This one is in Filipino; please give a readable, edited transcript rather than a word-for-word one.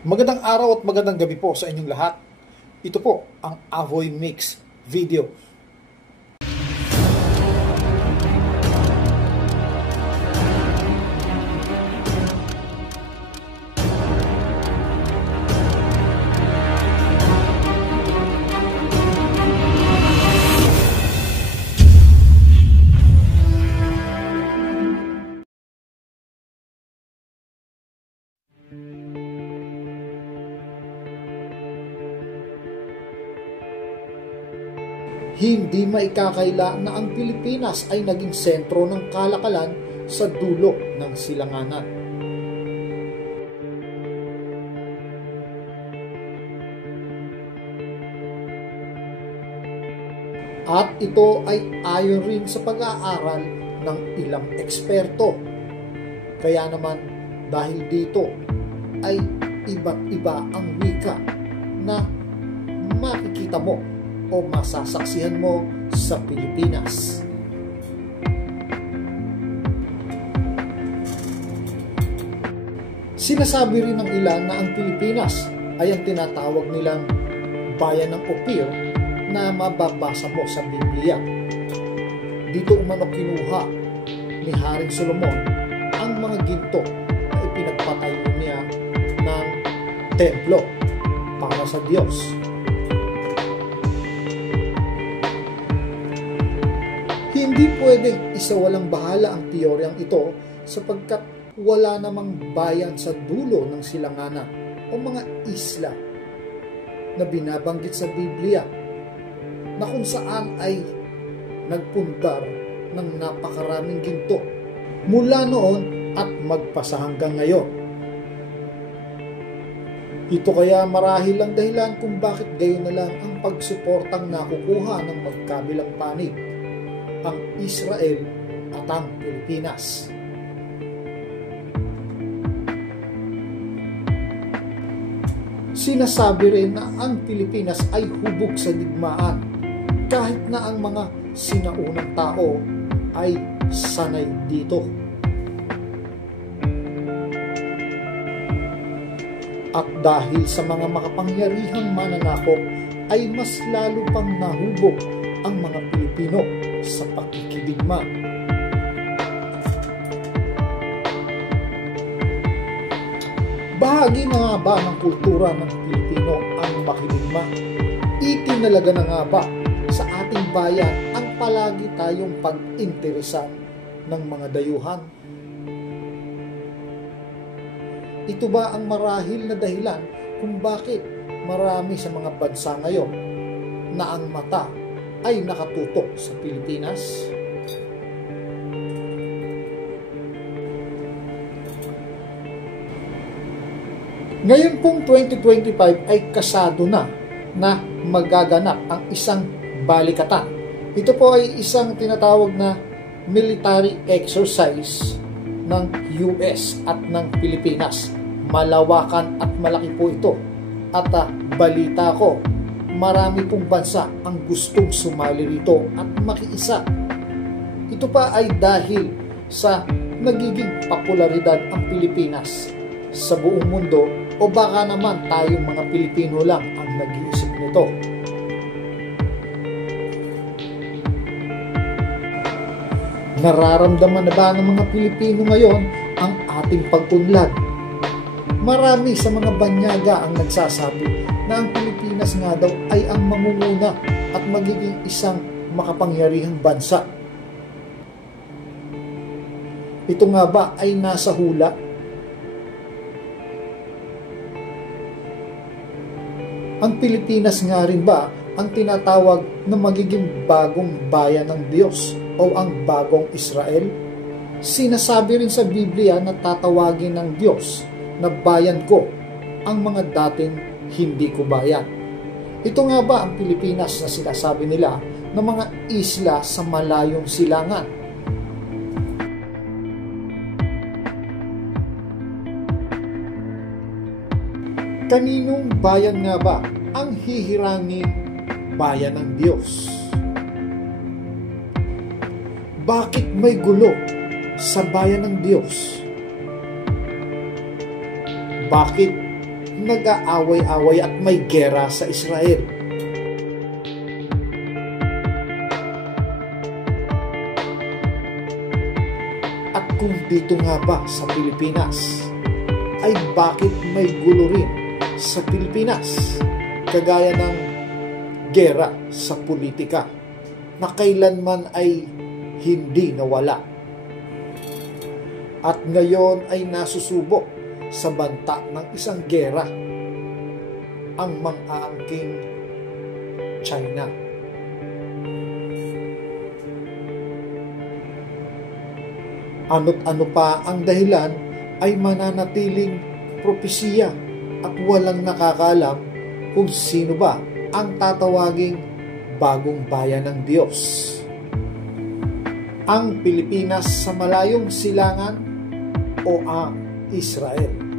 Magandang araw at magandang gabi po sa inyong lahat. Ito po ang Avoy Mix Video. Hindi maikakaila na ang Pilipinas ay naging sentro ng kalakalan sa dulo ng silanganan. At ito ay ayon rin sa pag-aaral ng ilang eksperto. Kaya naman dahil dito ay iba't iba ang wika na makikita mo o masasaksihan mo sa Pilipinas. Sinasabi rin ng ilan na ang Pilipinas ay ang tinatawag nilang bayan ng Opil na mababasa mo sa Biblia. Dito umano kinuha ni Haring Solomon ang mga ginto na ipinagpatay niya ng templo para sa Diyos. Hindi pwedeng isawalang bahala ang teoryang ito sapagkat wala namang bayan sa dulo ng silanganan o mga isla na binabanggit sa Biblia na kung saan ay nagpundar ng napakaraming ginto mula noon at magpasa hanggang ngayon. Ito kaya marahil ang dahilan kung bakit gayon na lang ang pagsuportang nakukuha ng magkabilang panig, ang Israel at ang Pilipinas. Sinasabi rin na ang Pilipinas ay hubog sa digmaan kahit na ang mga sinaunang tao ay sanay dito. At dahil sa mga makapangyarihang mananakop ay mas lalo pang nahubog ang mga Pilipino sa pakikidigma. Bahagi na nga ba ng kultura ng Pilipino ang makidigma? Itinalaga na nga ba sa ating bayan ang palagi tayong pag-interesan ng mga dayuhan? Ito ba ang marahil na dahilan kung bakit marami sa mga bansa ngayon na ang mata ay nakatutok sa Pilipinas? Ngayon pong 2025 ay kasado na magaganap ang isang balikatan. Ito po ay isang tinatawag na military exercise ng US at ng Pilipinas. Malawakan at malaki po ito. At balita ko, marami pong bansa ang gustong sumali rito at makiisa. Ito pa ay dahil sa nagiging popularidad ang Pilipinas sa buong mundo o baka naman tayong mga Pilipino lang ang nag-iisip nito. Nararamdaman na ba ng mga Pilipino ngayon ang ating pag-unlad? Marami sa mga banyaga ang nagsasabi na ang Pilipinas nga daw ay ang mamumuna at magiging isang makapangyarihang bansa. Ito nga ba ay nasa hula? Ang Pilipinas nga rin ba ang tinatawag na magiging bagong bayan ng Diyos o ang bagong Israel? Sinasabi rin sa Biblia na tatawagin ng Diyos na bayan ko ang mga dating hindi ko bayan. Ito nga ba ang Pilipinas na sinasabi nila na mga isla sa malayong silangan? Kaninong bayan nga ba ang hihirangin bayan ng Diyos? Bakit may gulo sa bayan ng Diyos? Bakit nag-aaway-away at may gera sa Israel. At kung dito nga ba sa Pilipinas, ay bakit may gulo rin sa Pilipinas, kagaya ng gera sa politika na kailanman ay hindi nawala at ngayon ay nasusubok sa banta ng isang gera ang mang-aangking China. Ano't ano pa ang dahilan ay mananatiling propesiya at walang nakakaalam kung sino ba ang tatawaging bagong bayan ng Diyos. Ang Pilipinas sa malayong silangan o ang Israel?